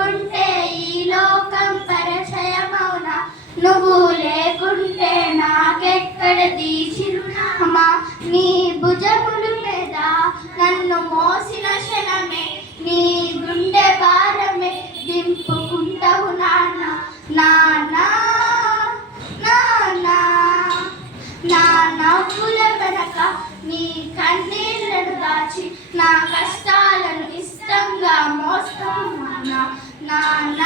లేకుంటే ఈ లోకం పరిచయమౌనా నువ్వు లేకుంటే నాకెక్కడది చిరునామా నీ భుజములు మీద నన్ను మోసిన క్షణమే నీ గుండె భారమే దింపుకుంటావు నాన్న నాన్న నాన్న నా నవ్వుల వెనక నీ కన్నీళ్లను దాచి నా కష్టాలను ఇష్టంగా మోస్తావు నాన్న నాన్న